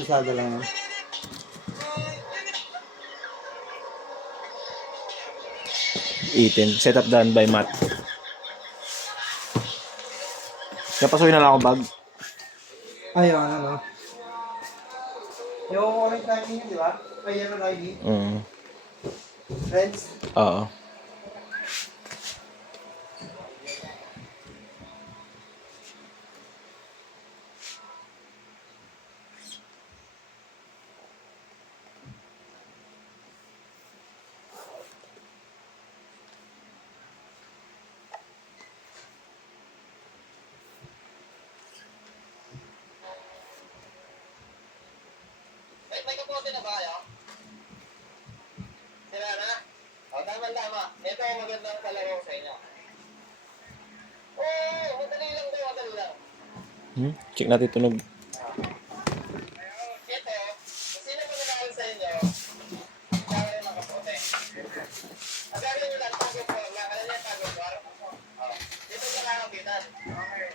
Usada lang yan. Eaten. Set up done by Matt. Napasukin na lang ako bag. Ay, ano. Yung orange lining yun, di ba? Ay, yellow lining. Friends? Oo. May kapote na ba kayo? Sila na? O, tama-tama. Ito ang magandang palaro sa inyo. Oo, madali lang daw, madali lang. Check natin tunog. Ito, kung sino mananalo sa inyo, kaya rin ang kapote. Ang gagawin nyo lang, tagong po, alam niya tagong bar. Dito ka kakapitan. Okay.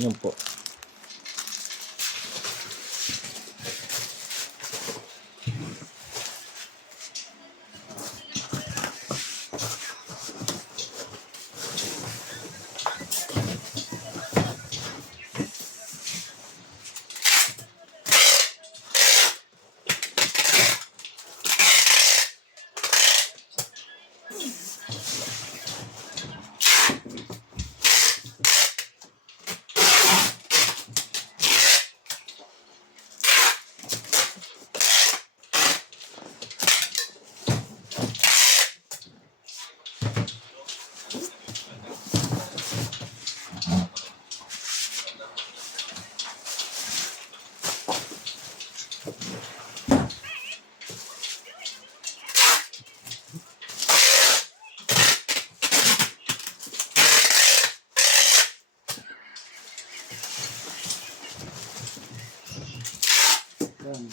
Yun po. Yung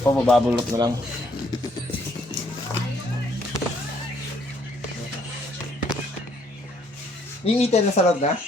pa mababulot na lang. Yung itin na sa loob na?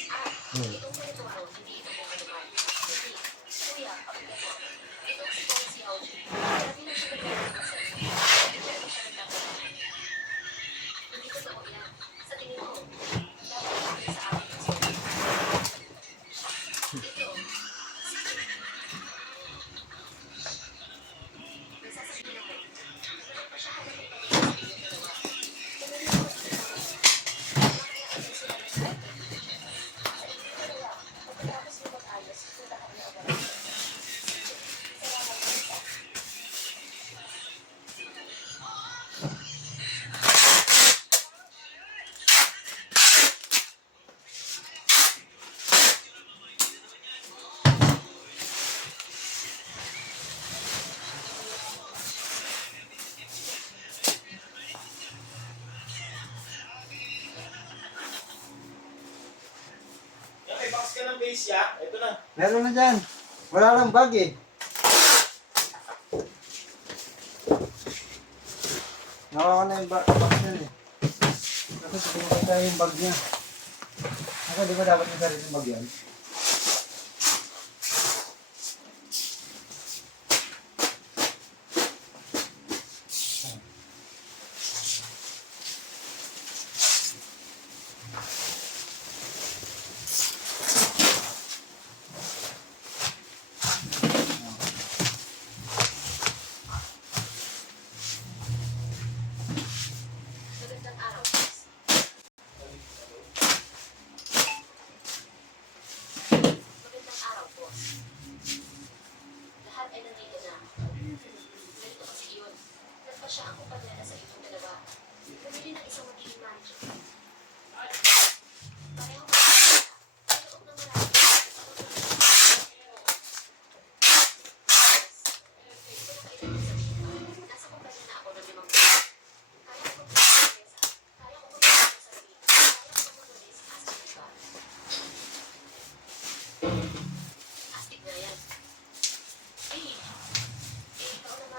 May box ka ng base ya. Ito na. Meron na dyan. Wala lang bag eh. Nakuha ko na yung box yan eh. Kasi pinakita yung bag niya. Ako di ba dapat yung sarili yung bag yan?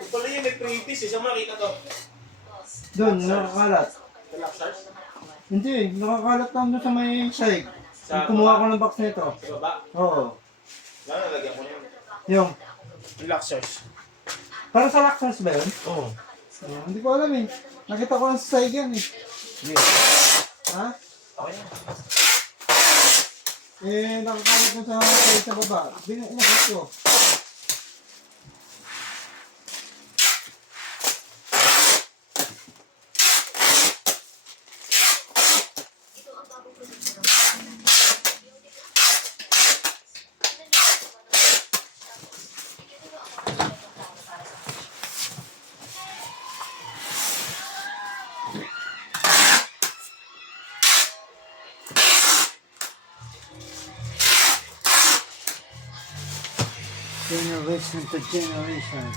Kung pala yun, may pre-piece eh. Saan mo nakita to? Doon, nakakalat. Relaxers? Hindi, nakakalat lang doon sa may side. Kumuha ko ng box nito. Sa baba? Oo. Lalo, nalagyan ko na yun. Yung, Relaxers? para sa Laxers ba yun? Oo. Hindi ko alam eh. Nakita ko lang sa side yan eh. Sige. Ha? Okay na. Nakakalat mo sa side sa baba. Binakit ko. Generation to generation.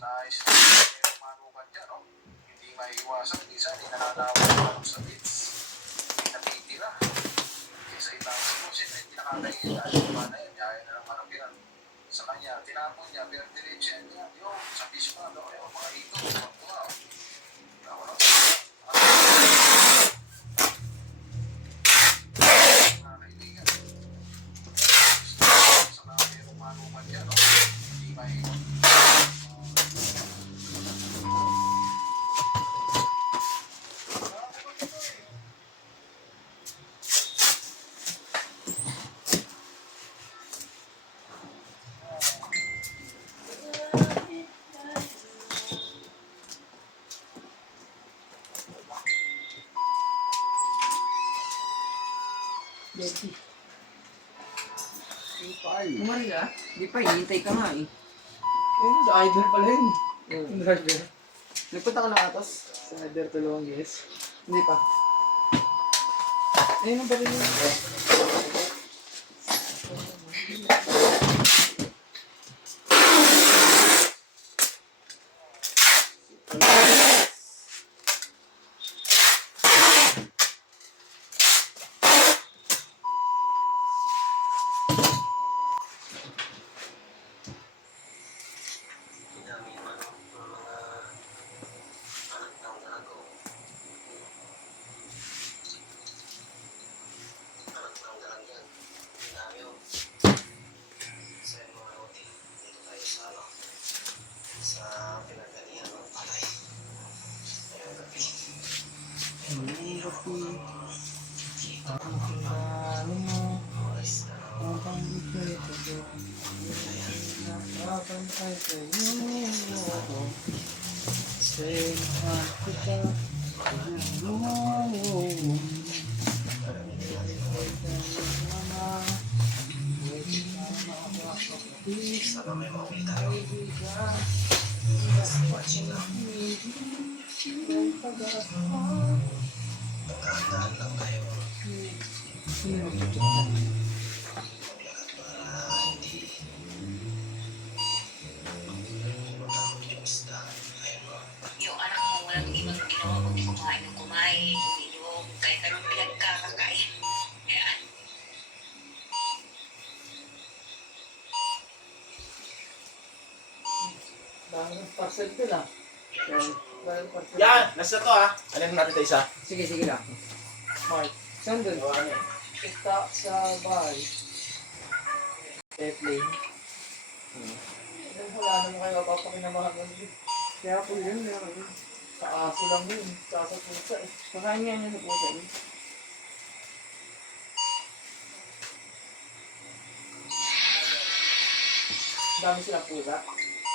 Nice. Yung manukan dyan, no? Hindi maiiwasan. Minsan, hindi nakakawala sa bits. Hindi natitira. Kaysa itaas mo, siyempre hindi nakakaila. Diba na yun? Yaya na ng manok yan. Sa kanya, tinapon niya, pero diretso niya. Yo, sa fish pa, no? Yung mga ito, mga ako lang. Mga kaibigan. Sa mga yung manukan dyan, no? Hindi maiiwasan. Betty. Kumari ka? Di pa, hihintay ka nga eh. Sa idol pala yun. Hmm. Driver. Nagpunta ka na atas? Sa idol tulungan, yes. Hindi pa. Ayun ang baril yun. Yung anak mo walang ibang ginawa kundi kumain ng kumain, uminom, kahit anong pinagkakakain. Kaya, Dahil parcel ko lang. Dahil parcel. Yan! Nasa to ah. Alin natin ito isa? Sige, sige lang. Mark. Saan doon? Kita sa bahay. Airplane. Wala naman kayo papakinamahan ng yun. Kaya po yun, meron yun. Sa aso lang yun. Sa aso pusa eh. Pakain niya niya sa pusa eh. Dami silang pusa.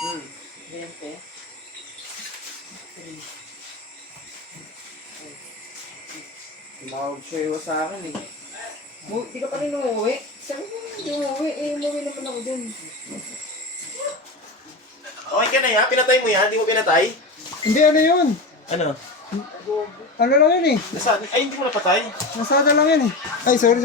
Hmm. 20. Tumawag siya iwas sa akin eh. Di ka pa rin umuwi? Sabi ko hindi umuwi. Eh, umuwi naman ako dun. Okay ka na yan? Pinatay mo yan? Hindi mo pinatay? Hindi, ano yun? Ano? Ano lang yun eh. Nasaan? Ay, hindi mo napatay. Nasada lang yun eh. Ay, sorry.